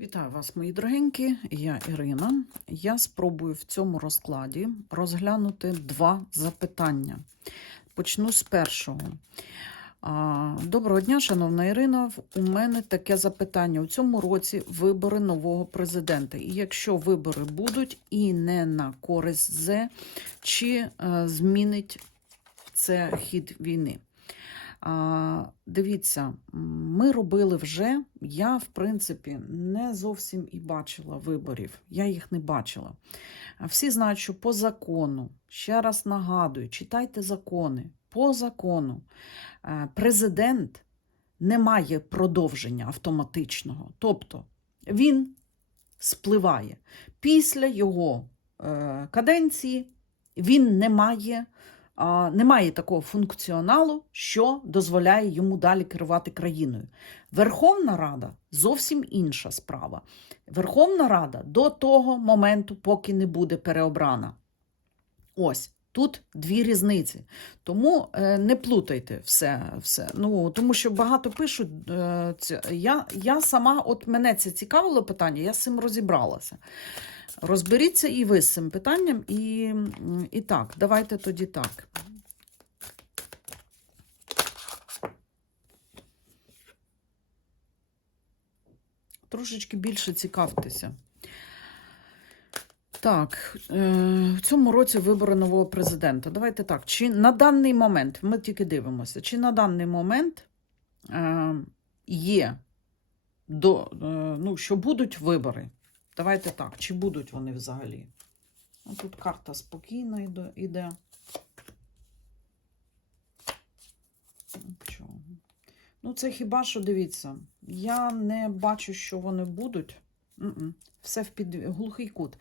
Вітаю вас, мої дорогенькі. Я Ірина. Я спробую в цьому розкладі розглянути два запитання. Почну з першого. Доброго дня, шановна Ірина. У мене таке запитання. У цьому році вибори нового президента. І якщо вибори будуть і не на користь ЗЕ, чи е, змінить це хід війни? Дивіться, ми робили вже. Я, в принципі, не зовсім і бачила виборів. Я їх не бачила. Всі знають, що по закону, ще раз нагадую, читайте закони. По закону е, президент не має продовження автоматичного. Тобто він спливає. Після його е, каденції він не має немає такого функціоналу, що дозволяє йому далі керувати країною. Верховна Рада зовсім інша справа. Верховна Рада до того моменту, поки не буде переобрана. Ось. Тут дві різниці. Тому е, не плутайте все. все. Ну, тому що багато пишуть. Е, я, я сама, от мене це цікавило питання, я з цим розібралася. Розберіться і ви з цим питанням. І, і так, давайте тоді так. Трошечки більше цікавтеся. Так, е, в цьому році вибори нового президента. Давайте так. Чи на даний момент, ми тільки дивимося, чи на даний момент е, є, до, е, ну, що будуть вибори? Давайте так, чи будуть вони взагалі? Ну, тут карта спокійно йде. Ну, це хіба що дивіться. Я не бачу, що вони будуть. Все в під глухий кут.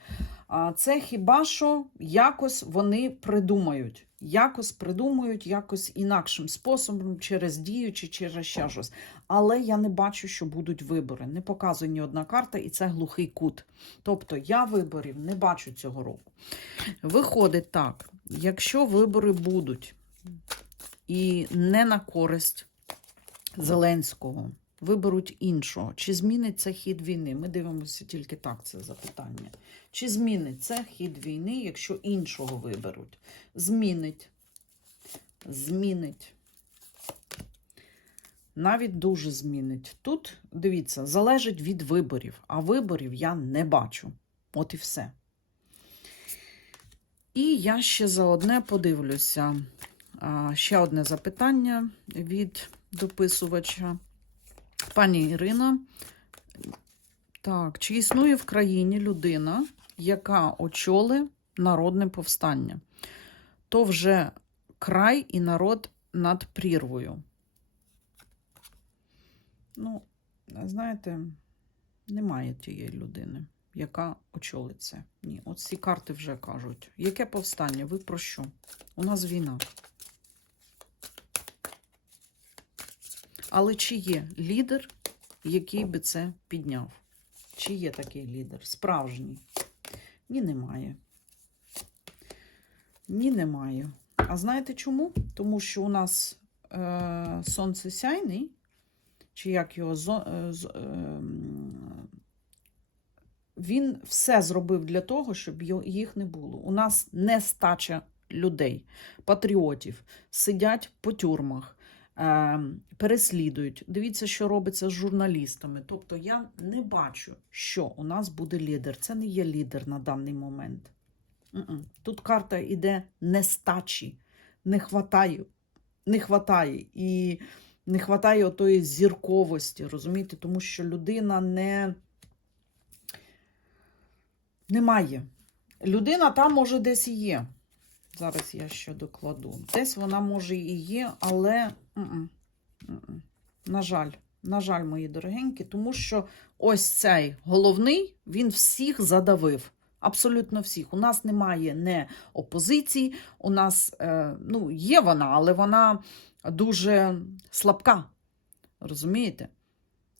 А це хіба що якось вони придумають. Якось придумають, якось інакшим способом, через дію чи через ще щось. Але я не бачу, що будуть вибори. Не показує ні одна карта, і це глухий кут. Тобто я виборів не бачу цього року. Виходить так: якщо вибори будуть і не на користь Зеленського, виберуть іншого. Чи змінить це хід війни? Ми дивимося тільки так це запитання. Чи змінить це хід війни, якщо іншого виберуть? Змінить. Змінить. Навіть дуже змінить. Тут, дивіться, залежить від виборів, а виборів я не бачу. От і все. І я ще за одне подивлюся. Ще одне запитання від дописувача. Пані Ірина, так, чи існує в країні людина, яка очоли народне повстання? То вже край і народ над прірвою. Ну, знаєте, немає тієї людини, яка очолить це. Ні, от ці карти вже кажуть. Яке повстання? Ви про що? У нас війна. Але чи є лідер, який би це підняв? Чи є такий лідер? Справжній? Ні, немає. Ні, немає. А знаєте чому? Тому що у нас е, сонце сяйний, чи як його зо, е, е, він все зробив для того, щоб їх не було. У нас нестача людей, патріотів, сидять по тюрмах переслідують. Дивіться, що робиться з журналістами. Тобто я не бачу, що у нас буде лідер. Це не є лідер на даний момент. Тут карта йде нестачі, не хватає, не хватає. І не хватає отої зірковості, розумієте, тому що людина не немає. Людина там може десь і є. Зараз я ще докладу. Десь вона може і є, але. На жаль, на жаль, мої дорогенькі, тому що ось цей головний він всіх задавив. Абсолютно всіх. У нас немає не опозиції, у нас е, ну, є вона, але вона дуже слабка. Розумієте?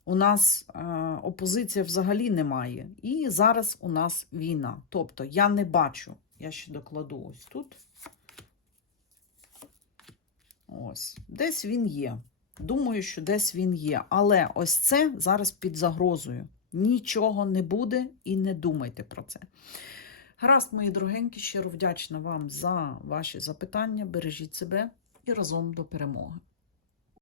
У нас е, опозиція взагалі немає. І зараз у нас війна. Тобто я не бачу, я ще докладу ось тут. Ось, десь він є. Думаю, що десь він є. Але ось це зараз під загрозою. Нічого не буде і не думайте про це. Гаразд, мої дорогенькі, щиро вдячна вам за ваші запитання. Бережіть себе і разом до перемоги.